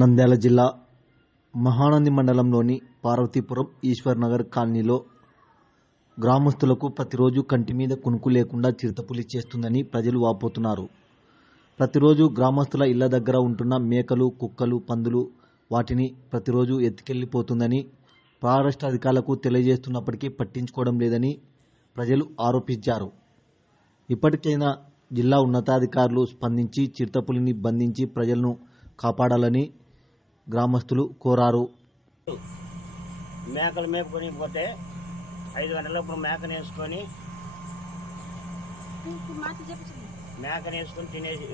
నంద్యాల జిల్లా మహానంది మండలంలోని పార్వతీపురం ఈశ్వర్ నగర్ కాలనీలో గ్రామస్తులకు ప్రతిరోజు కంటి మీద కునుకు లేకుండా చిరుతపులి చేస్తుందని ప్రజలు వాపోతున్నారు. ప్రతిరోజు గ్రామస్తుల ఇళ్ళ దగ్గర ఉంటున్న మేకలు కుక్కలు పందులు వాటిని ప్రతిరోజు ఎత్తుకెళ్ళిపోతుందని ఫారెస్ట్ అధికారులకు తెలియజేస్తున్నప్పటికీ పట్టించుకోవడం లేదని ప్రజలు ఆరోపించారు. ఇప్పటికైనా జిల్లా ఉన్నతాధికారులు స్పందించి చిరుతపులిని బంధించి ప్రజలను కాపాడాలని గ్రామస్తులు కోరారు. మేకలు మేపుకొని పోతే ఐదు గంటలప్పుడు మేకను వేసుకొని మేకను వేసుకొని తినేసి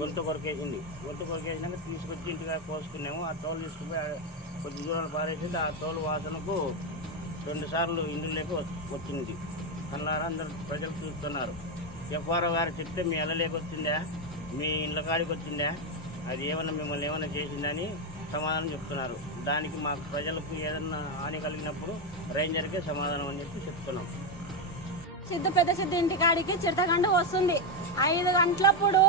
గొంతు కొరకేసింది. గొంతు కొరకేసినాక తీసుకొచ్చి ఇంటిగా కోసుకున్నాము. ఆ తోలు తీసుకుపోయి కొద్ది దూరం పారేసింది. ఆ తోలు వాసనకు రెండు సార్లు ఇందులోకి వచ్చింది. కన్నారా అందరు ప్రజలు చూస్తున్నారు. ఎఫ్ఆర్ఓ గారు చెప్తే మీ ఇళ్ళలోకి వచ్చిందా మీ ఇళ్ళ కాడికి వచ్చిందా? అది ఏమైనా మిమ్మల్ని ఏమైనా చేసిందని సమాధానం చెప్తున్నారు. దానికి మా ప్రజలకు ఏదన్నా హాని కలిగినప్పుడు రేంజర్కే సమాధానం అని చెప్పి చెప్తున్నాం. సిద్ధు పెద్ద సిద్ధు ఇంటికాడికి చిరతగండు వస్తుంది. ఐదు గంటలప్పుడు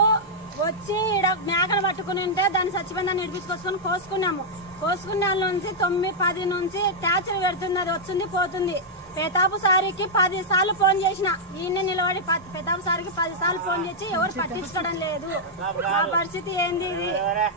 వచ్చి ఈడ మేకలు పట్టుకుని ఉంటే దాన్ని చచ్చిపోయిందని నడిపించుకొచ్చుకొని కోసుకున్నాము. కోసుకున్న నుంచి తొమ్మిది పది నుంచి టాచర్ పెడుతుంది అది వచ్చింది పోతుంది. పెతాపు సారికి పది సార్లు ఫోన్ చేసిన. ఈయన నిలబడి ప- సారికి పది సార్లు ఫోన్ చేసి ఎవరు పట్టించుకోవడం లేదు. మా పరిస్థితి ఏంది ఇది?